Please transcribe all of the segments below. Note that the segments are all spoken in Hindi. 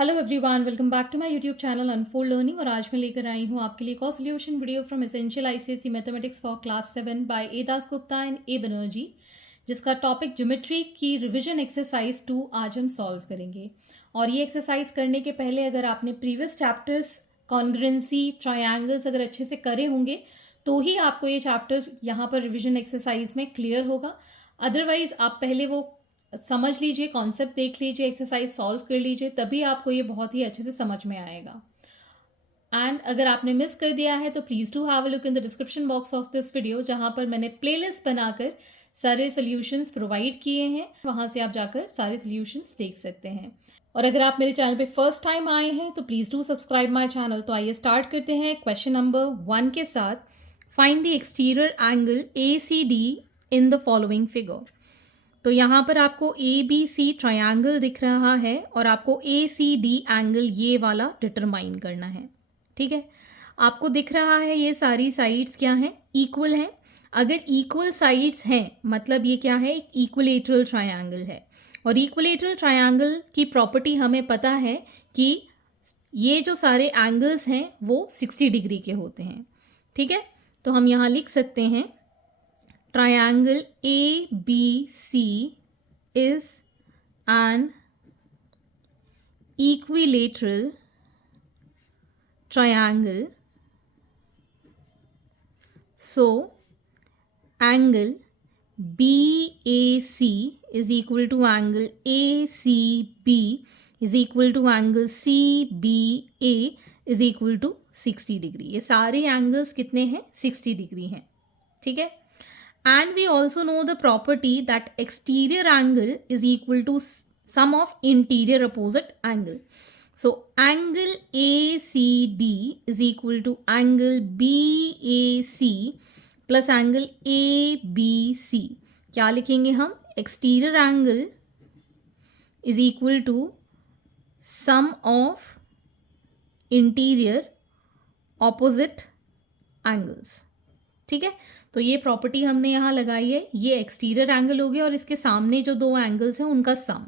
Hello everyone, welcome back to my YouTube channel unfold learning. और आज मैं लेकर आई हूँ आपके लिए एक और solution video from essential ICSE mathematics for class 7 by A Das Gupta and A Banerjee, जिसका टॉपिक ज्योमेट्री की रिवीजन एक्सरसाइज 2 आज हम सॉल्व करेंगे। और ये एक्सरसाइज करने के पहले अगर आपने प्रीवियस चैप्टर्स कॉन्ग्रुएंसी ट्रायंगल्स अगर अच्छे से करे होंगे तो ही आपको ये चैप्टर यहाँ पर रिविजन एक्सरसाइज में क्लियर होगा। अदरवाइज आप पहले वो समझ लीजिए, कॉन्सेप्ट देख लीजिए, एक्सरसाइज सॉल्व कर लीजिए, तभी आपको ये बहुत ही अच्छे से समझ में आएगा। एंड अगर आपने मिस कर दिया है तो please do have a look in the description box of this video, जहां पर मैंने प्लेलिस्ट बनाकर सारे सोल्यूशंस प्रोवाइड किए हैं। वहां से आप जाकर सारे सोल्यूशंस देख सकते हैं। और अगर आप मेरे चैनल पे फर्स्ट टाइम आए हैं तो please do subscribe my channel. तो आइए स्टार्ट करते हैं क्वेश्चन नंबर 1 के साथ। Find the exterior angle ACD in the following figure. तो यहाँ पर आपको ABC ट्रायंगल दिख रहा है और आपको ACD एंगल ये वाला डिटरमाइन करना है। ठीक है, आपको दिख रहा है ये सारी साइड्स क्या हैं, इक्वल हैं। अगर इक्वल साइड्स हैं मतलब ये क्या है, एक इक्विलेटरल ट्रायंगल है। और इक्विलेटरल ट्रायंगल की प्रॉपर्टी हमें पता है कि ये जो सारे एंगल्स हैं वो 60 डिग्री के होते हैं। ठीक है, तो हम यहाँ लिख सकते हैं triangle ABC is an equilateral triangle. So, angle BAC is equal to angle ACB is equal to angle CBA is equal to 60 degree. ये सारे एंगल्स कितने हैं, 60 डिग्री हैं। ठीक है, and we also know the property that exterior angle is equal to sum of interior opposite angle. So angle ACD is equal to angle BAC plus angle ABC. क्या लिखेंगे हम, exterior angle is equal to sum of interior opposite angles. ठीक है, तो ये प्रॉपर्टी हमने यहाँ लगाई है। ये एक्सटीरियर एंगल हो गया और इसके सामने जो दो एंगल्स हैं उनका सम।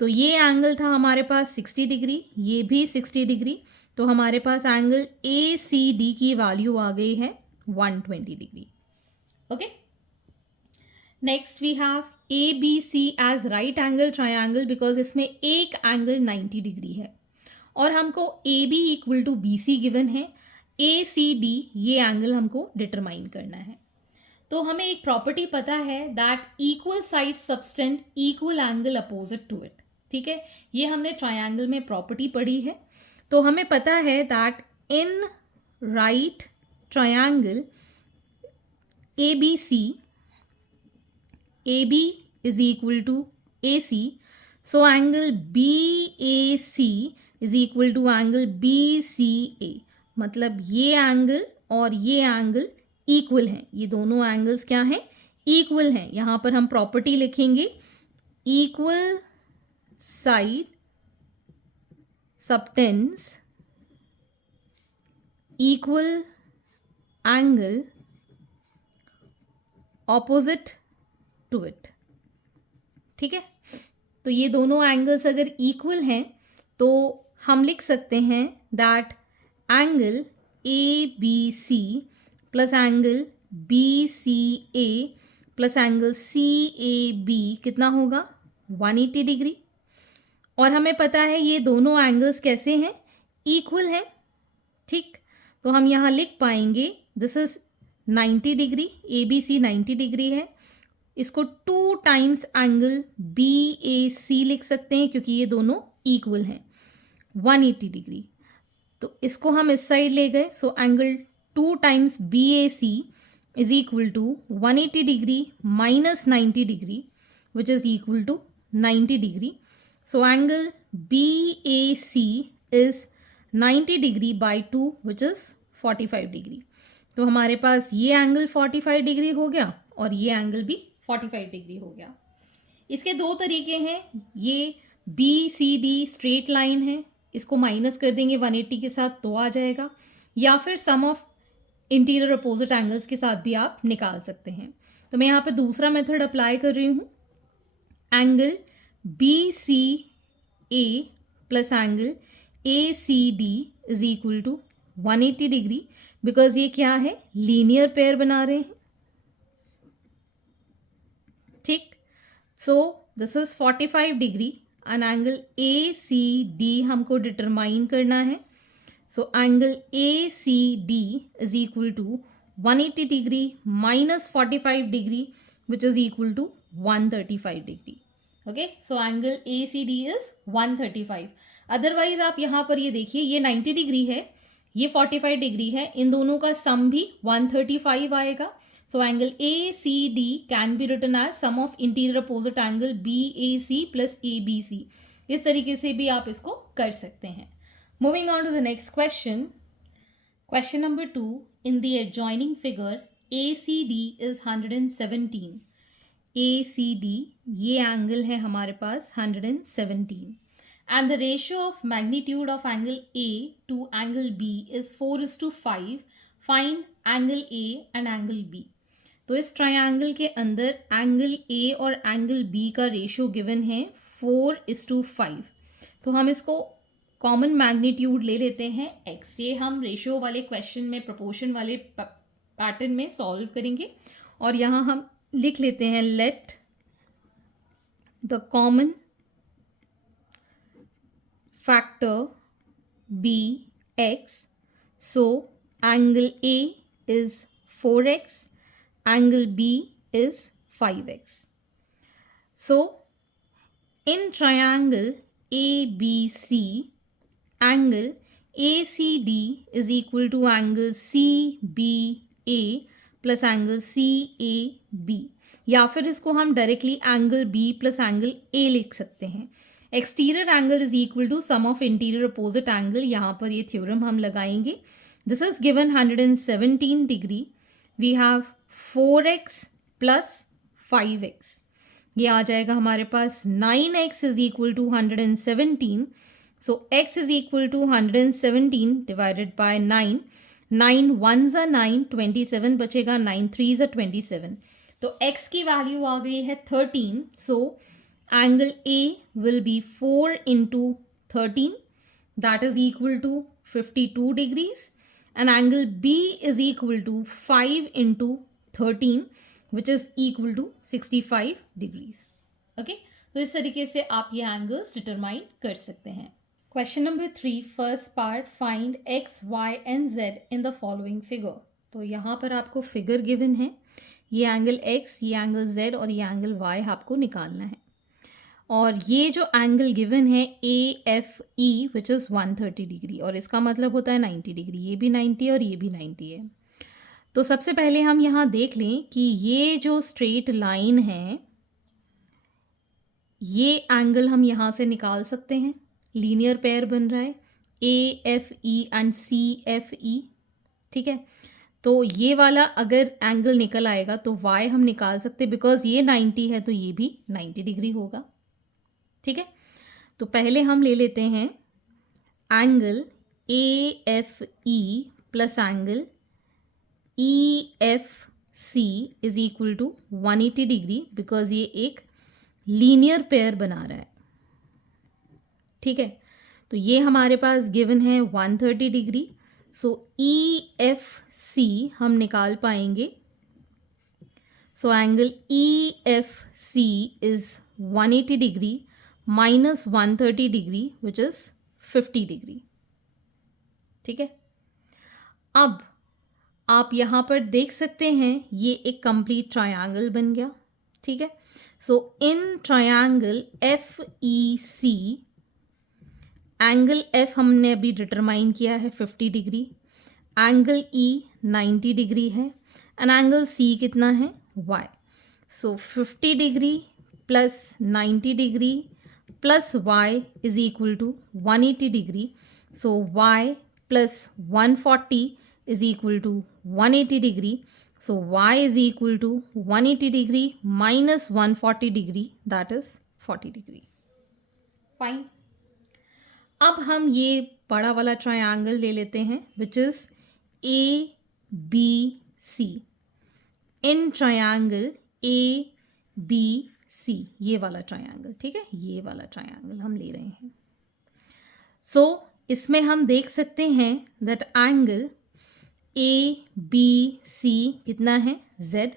तो ये एंगल था हमारे पास 60 डिग्री, ये भी 60 डिग्री। तो हमारे पास एंगल ACD की वैल्यू आ गई है 120 degree. Okay, next we have ABC as right angle triangle, because इसमें एक एंगल 90 डिग्री है और हमको AB equal to BC given है। ACD ये एंगल हमको डिटरमाइन करना है। तो हमें एक प्रॉपर्टी पता है that equal side subtend equal angle opposite to it. ठीक है, ये हमने ट्रायंगल में प्रॉपर्टी पढ़ी है। तो हमें पता है that in right triangle ABC AB is equal to AC, so angle BAC is equal to angle BCA। मतलब ये एंगल और ये एंगल इक्वल हैं। ये दोनों एंगल्स क्या हैं, इक्वल हैं। यहाँ पर हम प्रॉपर्टी लिखेंगे, equal side subtends equal angle opposite to it. ठीक है, तो ये दोनों एंगल्स अगर इक्वल हैं तो हम लिख सकते हैं that angle ABC plus angle BCA plus angle CAB कितना होगा, 180 डिग्री। और हमें पता है ये दोनों एंगल्स कैसे हैं, इक्वल हैं। ठीक, तो हम यहाँ लिख पाएंगे this is 90 degree, ABC 90 degree है। इसको 2 टाइम्स एंगल BAC लिख सकते हैं क्योंकि ये दोनों इक्वल हैं, 180 डिग्री। तो इसको हम इस साइड ले गए, so angle 2 times BAC is equal to 180 degree minus 90 degree which is equal to 90 degree. So angle BAC is 90 degree by 2 which is 45 degree. तो हमारे पास ये एंगल 45 डिग्री हो गया और ये एंगल भी 45 डिग्री हो गया। इसके दो तरीके हैं, ये BCD स्ट्रेट लाइन है, इसको माइनस कर देंगे 180 के साथ तो आ जाएगा, या फिर सम ऑफ इंटीरियर अपोजिट एंगल्स के साथ भी आप निकाल सकते हैं। तो मैं यहाँ पे दूसरा मेथड अप्लाई कर रही हूँ। Angle BCA plus angle ACD is equal to 180 degree, because ये क्या है, लीनियर पेयर बना रहे हैं. ठीक, so this is 45 degree and angle ACD हमको डिटरमाइन करना है. So angle ACD is equal to 180 degree minus 45 degree which is equal to 135 degree. Okay, so angle ACD is 135. Otherwise आप यहाँ पर ये देखिए, ये 90 डिग्री है, ये 45 डिग्री है, इन दोनों का सम भी 135 आएगा. So angle ACD can be written as sum of interior opposite angle BAC plus ABC. इस तरीके से भी आप इसको कर सकते हैं. Moving on to the next question. Question number 2. In the adjoining figure, ACD is 117. ACD ये एंगल है हमारे पास 117. And the ratio of magnitude of angle A to angle B is 4:5. Find angle A and angle B. तो इस ट्रायंगल के अंदर एंगल A और एंगल B का रेशियो गिवन है 4:5. तो हम इसको कॉमन मैग्नीट्यूड ले लेते हैं x. ये हम रेशियो वाले क्वेश्चन में, प्रोपोर्शन वाले पैटर्न में सॉल्व करेंगे. और यहाँ हम लिख लेते हैं let the common factor be x. So angle A is 4x, angle B is 5x. So in triangle ABC, angle ACD is equal to angle CBA plus angle CAB. या फिर इसको हम directly angle B plus angle A लिख सकते हैं. Exterior angle is equal to sum of interior opposite angle. यहाँ पर ये थ्योरम हम लगाएंगे. This is given 117 degree. We have 4x plus 5x. ये आ जाएगा हमारे पास 9x is equal to 117. So x is equal to 117 divided by 9. 9 1s are 9, 27 बचेगा, 9 3s are 27. तो x की वैल्यू आ गई है 13. So angle A will be 4 into 13, that is equal to 52 degrees. And angle B is equal to 5 into 13, which is equal to 65 degrees. Okay, तो इस तरीके से आप ये एंगल्स डिटरमाइन कर सकते हैं. Question number 3, first part. Find x, y and z in the following figure. तो यहाँ पर आपको फिगर गिवन है. ये एंगल x, ये एंगल z और ये एंगल y आपको निकालना है. और ये जो एंगल गिवन है AFE विच इज़ 130 डिग्री, और इसका मतलब होता है 90 डिग्री. ये भी 90 और ये भी 90 है. तो सबसे पहले हम यहाँ देख लें कि ये जो स्ट्रेट लाइन है, ये एंगल हम यहाँ से निकाल सकते हैं. लीनियर पेयर बन रहा है AFE एंड CFE. ठीक है, तो ये वाला अगर एंगल निकल आएगा तो y हम निकाल सकते, बिकॉज ये 90 है तो ये भी 90 डिग्री होगा. ठीक है, तो पहले हम ले लेते हैं angle AFE plus angle EFC is equal to 180 degree, because ये एक लीनियर पेयर बना रहा है. ठीक है, तो ये हमारे पास गिवन है 130 डिग्री. सो EFC हम निकाल पाएंगे. So angle EFC is 180 degree minus 130 degree which is 50 degree. ठीक है, अब आप यहाँ पर देख सकते हैं ये एक कंप्लीट ट्रायंगल बन गया. ठीक है, so in triangle FEC, angle F हमने अभी डिटरमाइन किया है 50 डिग्री, एंगल E 90 डिग्री है एंड एंगल C कितना है Y. So 50 degree plus 90 degree plus y is equal to 180 degree. So y plus 140 is equal to 180 degree. So y is equal to 180 degree minus 140 degree, that is 40 degree. Fine. अब हम ये बड़ा वाला ट्रायंगल ले लेते हैं which is ABC. In triangle ABC, ये वाला ट्रायंगल. ठीक है, ये वाला ट्रायंगल हम ले रहे हैं. सो इसमें हम देख सकते हैं that angle A B C कितना है Z,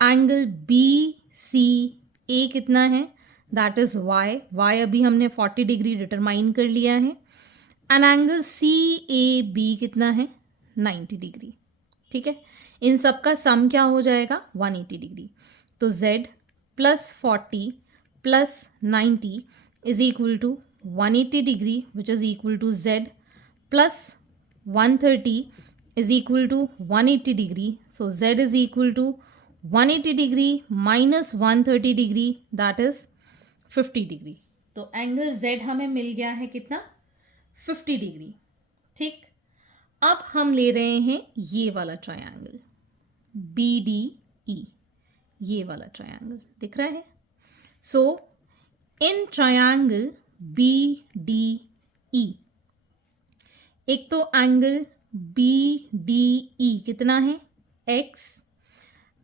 angle B C A कितना है दैट इज y अभी हमने 40 डिग्री डिटरमाइन कर लिया है, and angle C A B कितना है 90 डिग्री। ठीक है, इन सब का सम क्या हो जाएगा 180 डिग्री। तो Z plus 40 plus 90 is equal to 180 degree which is equal to Z plus 130 is equal to 180 degree. So Z is equal to 180 degree minus 130 degree, that is 50 degree. तो एंगल Z हमें मिल गया है कितना 50 डिग्री। ठीक, अब हम ले रहे हैं ये वाला ट्रायंगल BDE, ये वाला ट्रायंगल दिख रहा है। सो इन ट्रायंगल BDE एक तो एंगल BDE कितना है X,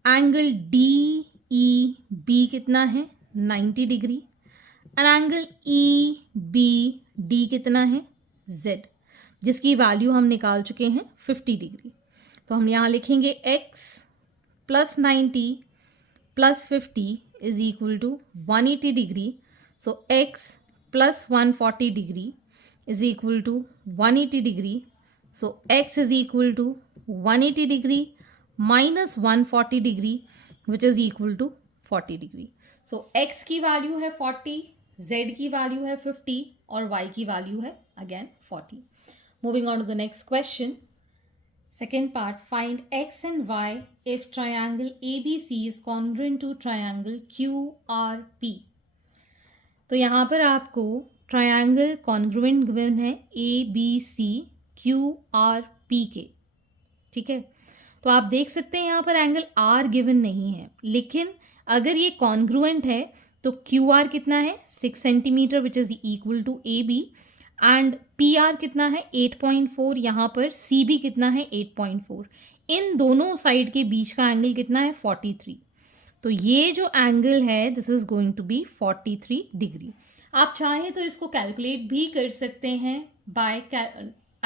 एंगल DEB कितना है 90 डिग्री, एंड एंगल EBD कितना है Z, जिसकी वैल्यू हम निकाल चुके हैं 50 डिग्री। तो हम यहाँ लिखेंगे X plus 90 plus 50 is equal to 180 degree. So X plus 140 degree is equal to 180 degree. So X is equal to 180 degree minus 140 degree which is equal to 40 degree. So X की वैल्यू है 40, Z की वैल्यू है 50 और Y की वैल्यू है again 40. Moving on to the next question. Second part, find X and Y if triangle ABC is congruent to triangle QRP. तो यहाँ पर आपको ट्रायंगल कॉन्ग्रुएंट गिवन है ABC QRP के। ठीक है, तो आप देख सकते हैं यहाँ पर एंगल R गिवन नहीं है, लेकिन अगर ये कॉन्ग्रुएंट है तो QR कितना है 6 centimetre which is equal to AB, and PR कितना है 8.4, यहाँ पर CB कितना है 8.4, इन दोनों साइड के बीच का एंगल कितना है 43। तो ये जो एंगल है this is going to be 43 degree. आप चाहें तो इसको कैलकुलेट भी कर सकते हैं by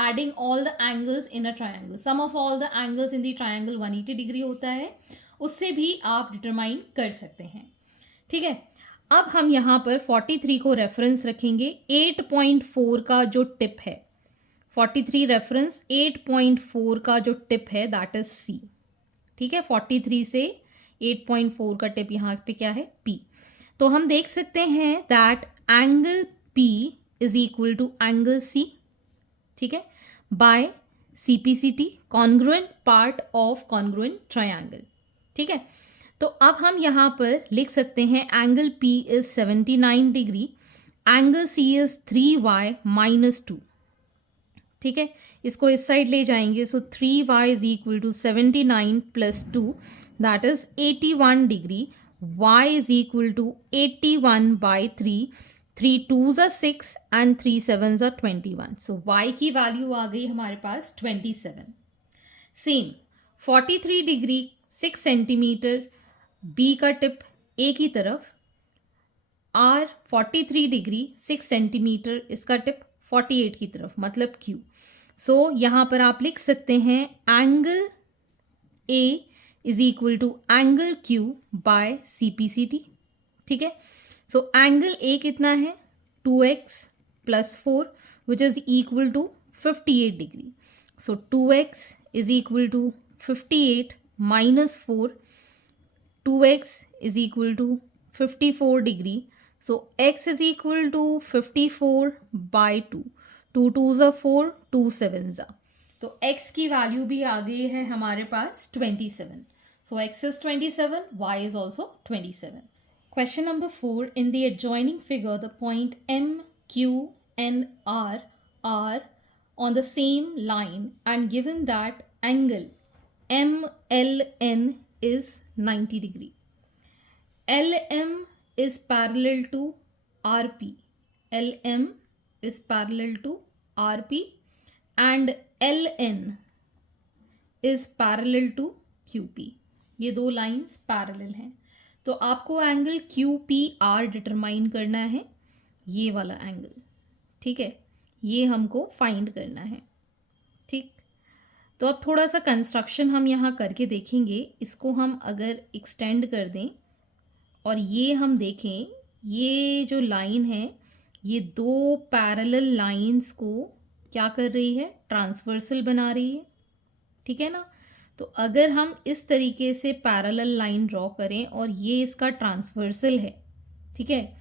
adding all the angles in a triangle. Sum of all the angles in the triangle 180 degree होता है, उससे भी आप डिटरमाइन कर सकते हैं। ठीक है, अब हम यहाँ पर 43 को रेफरेंस रखेंगे, 8.4 का जो टिप है 43 रेफरेंस 8.4 का जो टिप है दैट इज C। ठीक है, 43 से 8.4 का टिप यहाँ पे क्या है P। तो हम देख सकते हैं that angle P is equal to angle C। ठीक है, by CPCT congruent part of congruent triangle. ठीक है, तो अब हम यहाँ पर लिख सकते हैं angle P is 79 degree, angle C is 3y minus 2। ठीक है, इसको इस साइड ले जाएंगे, so 3y is equal to 79 plus 2 that is 81 degree, y is equal to 81 by 3, 3 2s are 6 and 3 7s are 21. So y की वैल्यू आ गई हमारे पास 27। सेम 43 डिग्री 6 सेंटीमीटर B का टिप A की तरफ, R 43 डिग्री 6 सेंटीमीटर इसका टिप 48 की तरफ, मतलब Q। सो यहाँ पर आप लिख सकते हैं angle A is equal to angle Q by CPCT। ठीक है, सो एंगल A कितना है 2x plus 4 which is equal to 58 degree. So 2x is equal to 58 minus 4, 2x is equal to 54 degree. So x is equal to 54 by 2, 2 2s are 4, 2 7s are, तो x की वैल्यू भी आ गई है हमारे पास 27। सो x is 27, y is also 27. Question number 4. In the adjoining figure, the point M, Q, and R are on the same line and given that angle MLN is 90 degree. LM is parallel to RP. LM is parallel to RP and LN is parallel to QP. ये दो लाइन्स पैरेलल हैं, तो आपको एंगल QPR डिटरमाइन करना है, ये वाला एंगल। ठीक है, ये हमको फाइंड करना है। ठीक, तो अब थोड़ा सा कंस्ट्रक्शन हम यहाँ करके देखेंगे। इसको हम अगर एक्सटेंड कर दें और ये हम देखें, ये जो लाइन है ये दो पैरेलल लाइंस को क्या कर रही है, ट्रांसवर्सल बना रही है। ठीक है ना, तो अगर हम इस तरीके से पैरेलल लाइन ड्रॉ करें और ये इसका ट्रांसवर्सल है, ठीक है,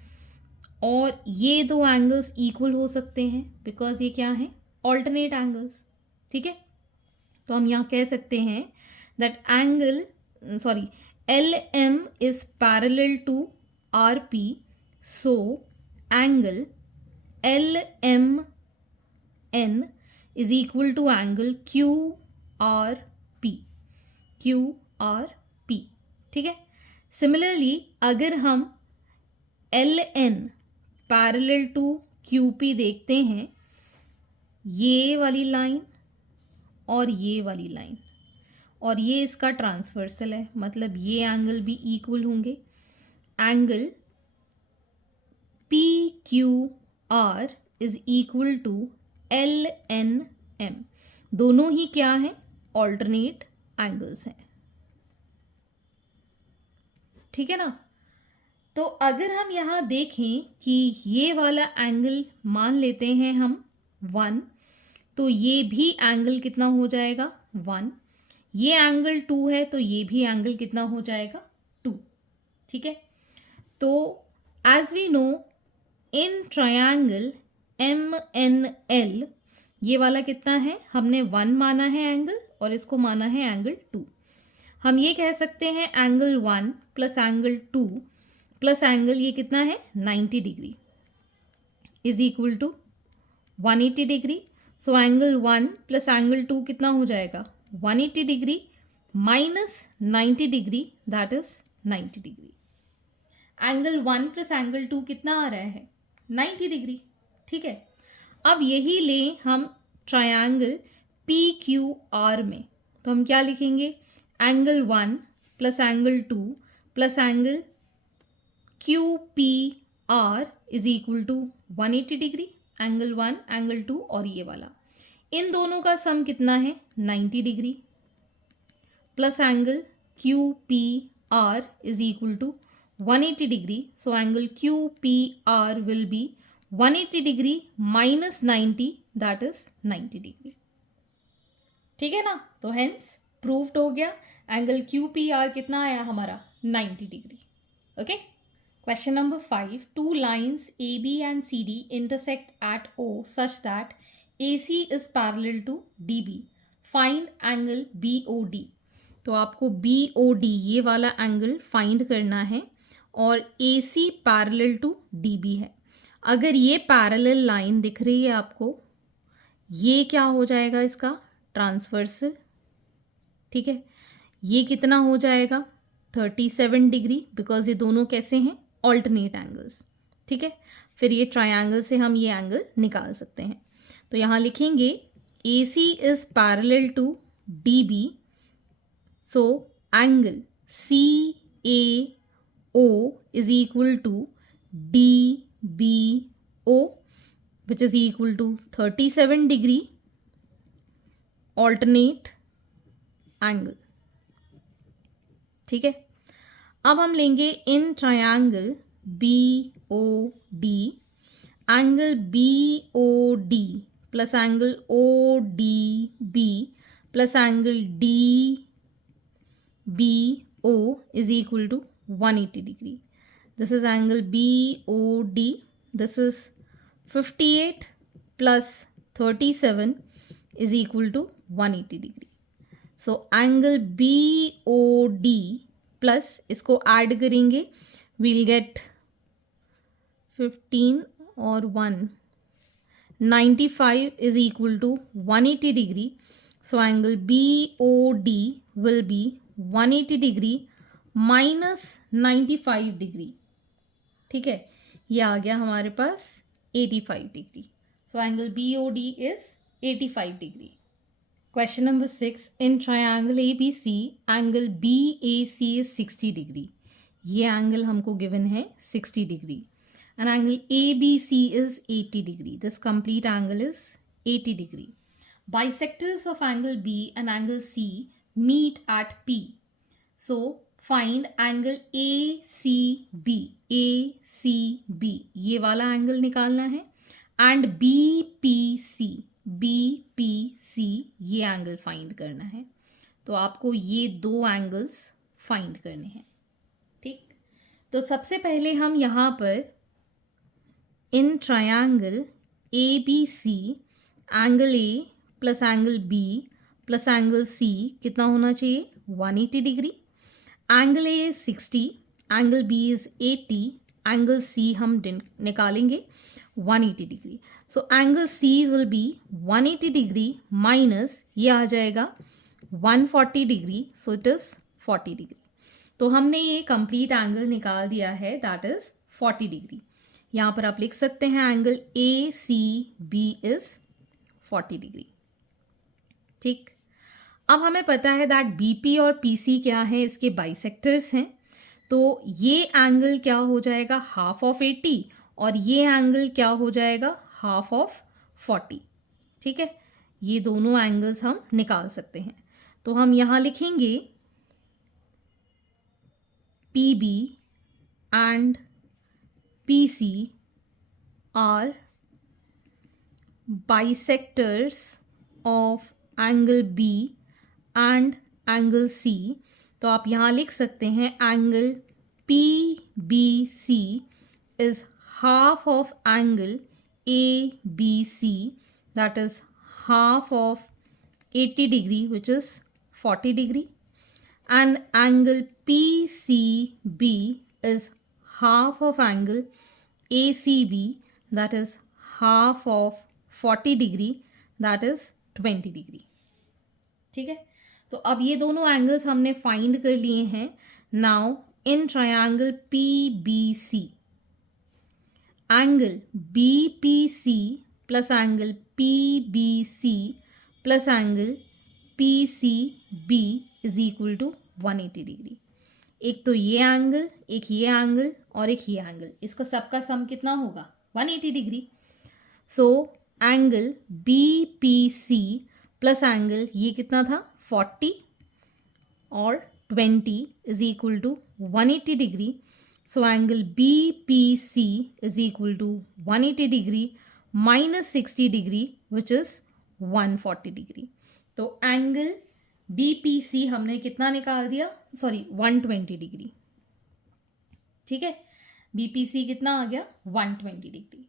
और ये दो एंगल्स इक्वल हो सकते हैं बिकॉज ये क्या है, ऑल्टरनेट एंगल्स। ठीक है, तो हम यहाँ कह सकते हैं that angle L M is parallel to R P, so angle L M N is equal to angle Q R P, Q R P. ठीक है, सिमिलरली अगर हम L N parallel to Q P देखते हैं, ये वाली लाइन और ये वाली लाइन, और ये इसका ट्रांसवर्सल है, मतलब ये एंगल भी इक्वल होंगे। Angle P Q R is equal to L N M, दोनों ही क्या हैं, ऑल्टरनेट एंगल्स हैं। ठीक है ना, तो अगर हम यहाँ देखें कि ये वाला एंगल मान लेते हैं हम 1, तो ये भी एंगल कितना हो जाएगा, 1। ये एंगल 2 है तो ये भी एंगल कितना हो जाएगा, 2। ठीक है, तो as we know in triangle M N L, ये वाला कितना है, हमने 1 माना है एंगल और इसको माना है एंगल 2। हम ये कह सकते हैं angle 1 plus angle 2 plus angle ये कितना है, 90 degree is equal to 180 degree. So angle 1 plus angle 2 कितना हो जाएगा, 180 degree minus 90 degree, that is 90 degree. Angle 1 plus angle 2 कितना आ रहा है, 90 डिग्री। ठीक है, अब यही लें हम ट्रायंगल पी क्यू आर में, तो हम क्या लिखेंगे, angle 1 plus angle 2 plus angle Q P R is equal to 180 degree. Angle 1 angle 2 और ये वाला, इन दोनों का सम कितना है, 90 degree plus angle Q P R is equal to 180 degree. So angle Q P R will be 180 degree minus 90, that is 90 degree. ठीक है ना, तो हेंस प्रूव्ड हो गया, एंगल क्यू पी आर कितना आया हमारा, 90 degree. Okay, question number 5, two lines AB and CD intersect at O such that AC is parallel to DB. Find angle BOD. तो आपको BOD ये वाला एंगल फाइंड करना है और AC पैरेलल टू DB है। अगर ये पैरेलल लाइन दिख रही है आपको, ये क्या हो जाएगा, इसका ट्रांसवर्सल। ठीक है, ये कितना हो जाएगा, 37 डिग्री, बिकॉज ये दोनों कैसे हैं, ऑल्टरनेट एंगल्स। ठीक है, फिर ये ट्रायंगल से हम ये एंगल निकाल सकते हैं। तो यहाँ लिखेंगे AC is parallel to DB, so angle CAO is equal to DBO which is equal to 37 degree alternate angle. ठीक है, अब हम लेंगे in triangle BOD, angle BOD plus angle ODB plus angle DBO is equal to 180 degree. This is angle BOD, this is 58 plus 37 is equal to 180 degree. So angle BOD plus इसको ऐड करेंगे, वील गेट 15 और 1 95 is equal to 180 degree. So angle BOD will be 180 degree minus 95 degree. ठीक है, ये आ गया हमारे पास 85 degree. So angle BOD is 85 degree. Question number 6, in triangle ABC, angle BAC is 60 degree. ये एंगल हमको गिवन है 60 degree. and angle ABC is 80 degree. This complete angle is 80 degree. Bisectors of angle B and angle C meet at P. So find angle ACB. ACB ये वाला एंगल निकालना है एंड BPC. BPC ये एंगल फाइंड करना है. तो आपको ये दो एंगल्स फाइंड करने हैं. ठीक, तो सबसे पहले हम यहाँ पर in triangle ABC angle A plus angle B plus angle C कितना होना चाहिए? 180 degree. Angle A is 60, angle B is 80, angle C हम निकालेंगे 180 degree. So angle C will be 180 degree minus ये आ जाएगा 140 degree. So it is 40 degree. तो हमने ये कंप्लीट एंगल निकाल दिया है, दैट इज 40 डिग्री. यहाँ पर आप लिख सकते हैं एंगल ACB इज 40 डिग्री. ठीक, अब हमें पता है दैट BP और PC क्या है, इसके बाइसेक्टर्स हैं. तो ये एंगल क्या हो जाएगा? हाफ ऑफ 80 और ये एंगल क्या हो जाएगा? Half of 40. ठीक है, ये दोनों एंगल्स हम निकाल सकते हैं. तो हम यहाँ लिखेंगे PB and PC are bisectors of angle B and angle C. तो आप यहाँ लिख सकते हैं angle PBC is half of angle ABC, that is half of 80 degree which is 40 degree, and angle PCB is half of angle ACB, that is half of 40 degree, that is 20 degree. ठीक है, तो अब ये दोनों एंगल्स हमने फाइंड कर लिए हैं. Now in triangle PBC angle BPC plus angle PBC plus angle PCB is equal to 180 degree. एक तो ये एंगल, एक ये एंगल और एक ये एंगल, इसका सबका सम कितना होगा? 180 degree. So angle BPC plus angle ये कितना था? 40 और 20 is equal to 180 degree. So angle BPC is equal to 180 degree minus 60 degree which is 140 degree. तो एंगल BPC हमने कितना निकाल दिया? Sorry 120 degree. ठीक है, BPC कितना आ गया? 120 degree.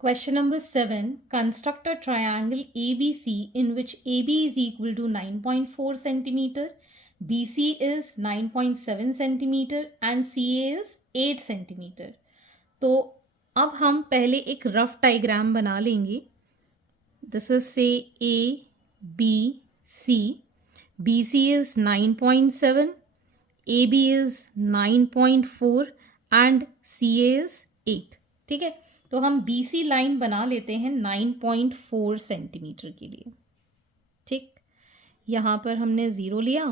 Question number 7. Construct a triangle ABC in which AB is equal to 9.4 centimeter, BC is 9.7 centimeter and CA is 8 centimeter. तो अब हम पहले एक रफ डायग्राम बना लेंगे. This is say ABC. BC is 9.7, AB is 9.4 and CA is 8. ठीक है, तो हम BC लाइन बना लेते हैं 9.4 सेंटीमीटर के लिए. ठीक, यहाँ पर हमने 0 लिया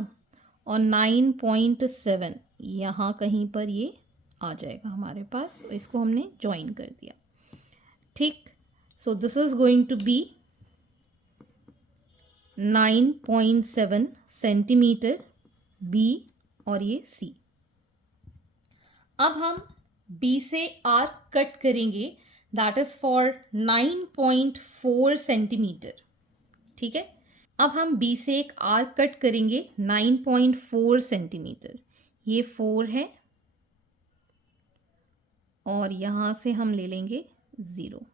और 9.7 यहाँ कहीं पर ये आ जाएगा हमारे पास, तो इसको हमने ज्वाइन कर दिया. ठीक, so this is going to be 9.7 centimetre B और ये C. अब हम B से आर्क कट करेंगे, दैट इज फॉर 9.4 सेंटीमीटर. ठीक है, अब हम B से एक आर्क कट करेंगे 9.4 सेंटीमीटर. ये 4 है और यहाँ से हम ले लेंगे 0.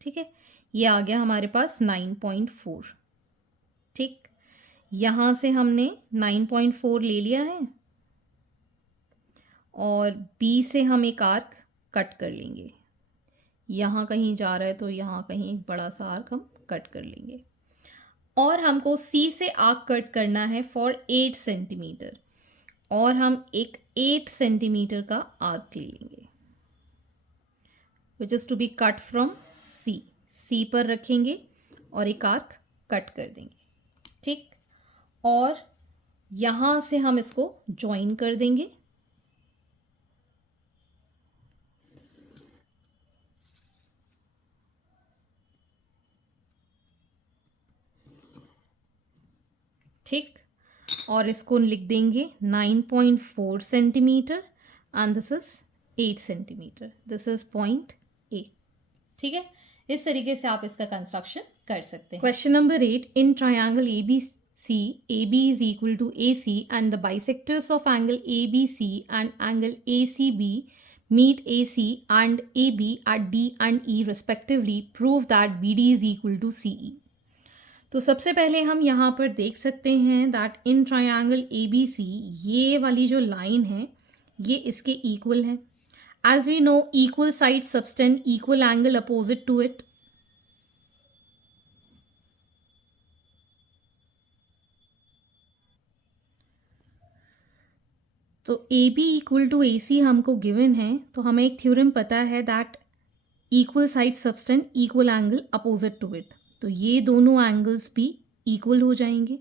ठीक है, ये आ गया हमारे पास 9.4. ठीक, यहाँ से हमने 9.4 ले लिया है और B से हम एक आर्क कट कर लेंगे. यहाँ कहीं जा रहा है तो यहाँ कहीं एक बड़ा सा आर्क हम कट कर लेंगे. और हमको C से आर्क कट करना है फॉर 8 सेंटीमीटर और हम एक 8 सेंटीमीटर का आर्क ले लेंगे which is to be cut from C पर रखेंगे और एक आर्क कट कर देंगे. ठीक, और यहाँ से हम इसको ज्वाइन कर देंगे. ठीक, और इसको लिख देंगे 9.4 centimetre and this is 8 centimetre, this is point A. ठीक है, इस तरीके से आप इसका कंस्ट्रक्शन कर सकते हैं। Question number 8, in triangle ABC, AB is equal to AC and the bisectors of angle ABC and angle ACB meet AC and AB at D and E respectively, prove that BD is equal to CE। तो सबसे पहले हम यहाँ पर देख सकते हैं दैट इन ट्रायंगल ABC ये वाली जो लाइन है ये इसके इक्वल है। As we know equal side subtend equal angle opposite to it. तो AB इक्वल टू AC हमको गिवन है, तो हमें एक थ्योरम पता है that equal side subtend equal angle opposite to it. तो ये दोनों एंगल्स भी इक्वल हो जाएंगे।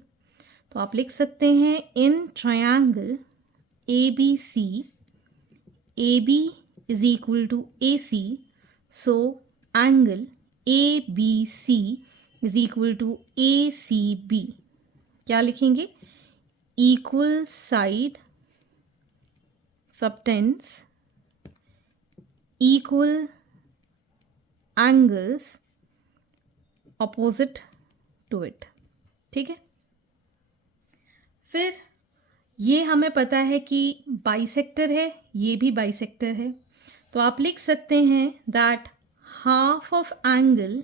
तो आप लिख सकते हैं in triangle ABC AB is equal to AC, so angle ABC is equal to ACB। क्या लिखेंगे? Equal side subtends equal angles opposite to it। ठीक है, फिर ये हमें पता है कि बाइसेक्टर है, ये भी बाइसेक्टर है। तो आप लिख सकते हैं that half of angle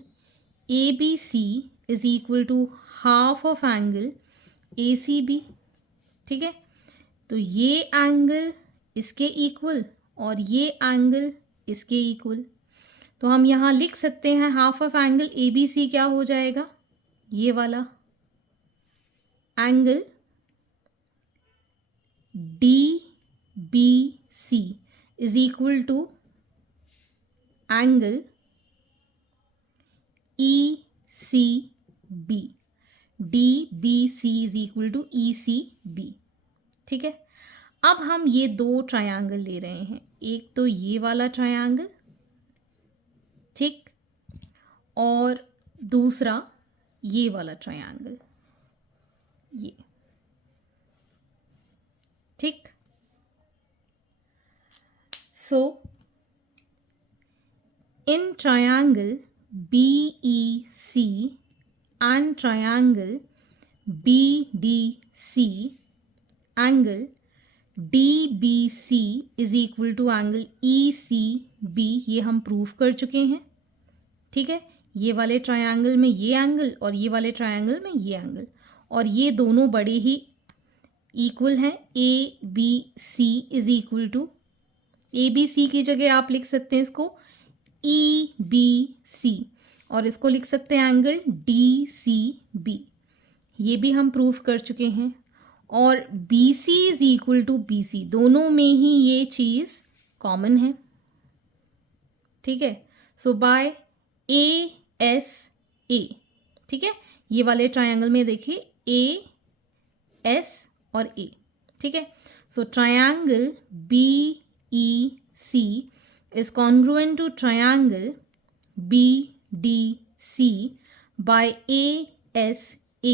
ABC is equal to half of angle ACB। ठीक है, तो ये एंगल इसके इक्वल और ये एंगल इसके इक्वल। तो हम यहाँ लिख सकते हैं हाफ ऑफ एंगल ABC क्या हो जाएगा, ये वाला angle DBC is equal to angle ECB। DBC is equal to ECB। ठीक है, अब हम ये दो ट्रायंगल ले रहे हैं, एक तो ये वाला ट्रायंगल, ठीक, और दूसरा ये वाला ट्रायंगल, ये, ठीक। So in triangle BEC and triangle BDC, angle DBC is equal to angle ECB, ये हम प्रूव कर चुके हैं। ठीक है, ये वाले ट्रायंगल में ये एंगल और ये वाले ट्रायंगल में ये एंगल, और ये दोनों बड़े ही इक्वल हैं। ABC is equal to, ABC की जगह आप लिख सकते हैं इसको EBC, और इसको लिख सकते हैं एंगल DCB, ये भी हम प्रूव कर चुके हैं। और BC is equal to BC, दोनों में ही ये चीज़ कॉमन है। ठीक है, सो बाय ASA, ठीक है, ये वाले ट्रायंगल में देखिए AS और A। ठीक है, सो triangle BEC is congruent to triangle BDC by ASA।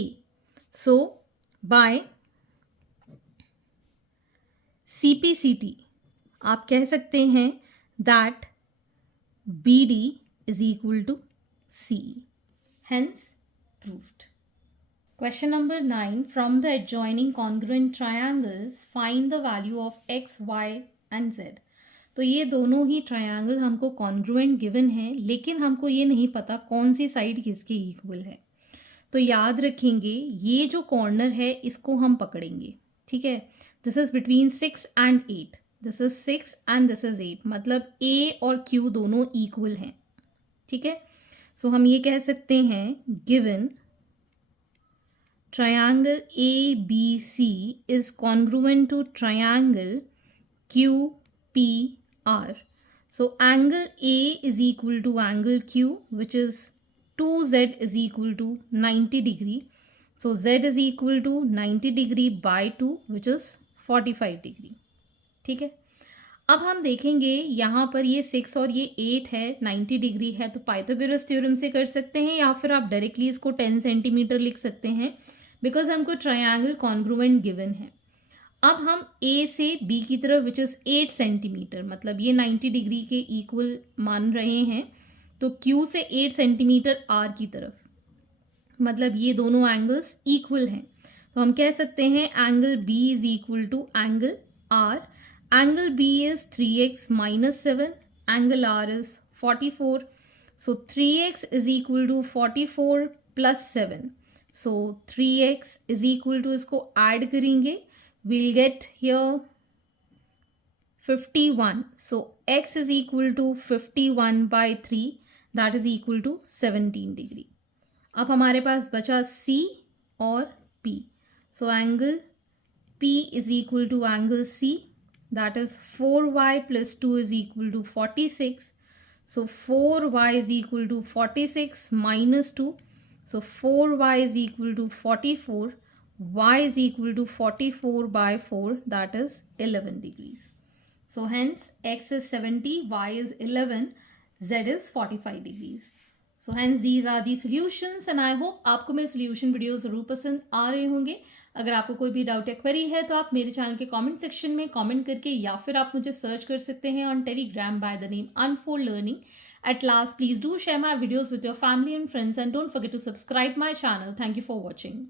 So by CPCT आप कह सकते हैं that BD is equal to CE, hence proved। Question number 9, from the adjoining congruent triangles find the value of x, y and z। तो ये दोनों ही ट्रायंगल हमको कॉन्ग्रुएंट गिवन है, लेकिन हमको ये नहीं पता कौन सी साइड किसके इक्वल है। तो याद रखेंगे ये जो कॉर्नर है इसको हम पकड़ेंगे। ठीक है, this is between 6 and 8, this is 6 and this is 8, मतलब A और Q दोनों इक्वल हैं। ठीक है, सो हम ये कह सकते हैं given triangle ABC is congruent to triangle QPR। So angle A is equal to angle Q, which is 2Z is equal to 90 degree. So Z is equal to 90 degree by 2, which is 45 degree। ठीक है, अब हम देखेंगे यहाँ पर ये 6 और ये 8 है, 90 डिग्री है, तो पाइथागोरस थ्योरम से कर सकते हैं, या फिर आप डायरेक्टली इसको 10 सेंटीमीटर लिख सकते हैं। बिकॉज हमको ट्रायंगल कॉन्ग्रुएंट गिवन है। अब हम ए से बी की तरफ विच इज़ 8 सेंटीमीटर, मतलब ये 90 डिग्री के इक्वल मान रहे हैं, तो क्यू से 8 सेंटीमीटर आर की तरफ, मतलब ये दोनों एंगल्स इक्वल हैं, तो हम कह सकते हैं angle B is equal to angle R. Angle B is 3x - 7, angle R is 44, so 3x is equal to 44 plus 7, so 3x is equal to, इसको ऐड करेंगे, we'll get here 51, so x is equal to 51 by 3, that is equal to 17 degree। अब हमारे पास बचा C और P, so angle P is equal to angle C, that is 4y plus 2 is equal to 46, so 4y is equal to 46 minus 2, so 4y is equal to 44, y is equal to 44 by 4, that is 11 degrees. So hence x is 70, y is 11, z is 45 degrees. So hence these are the solutions and I hope आपको मेरे solution वीडियो ज़रूर पसंद आ रहे होंगे। अगर आपको कोई भी डाउट या क्वेरी है तो आप मेरे चैनल के कमेंट सेक्शन में कमेंट करके, या फिर आप मुझे सर्च कर सकते हैं on Telegram by the name unfold learning. At last, please do share my videos with your family and friends and don't forget to subscribe my channel. Thank you for watching.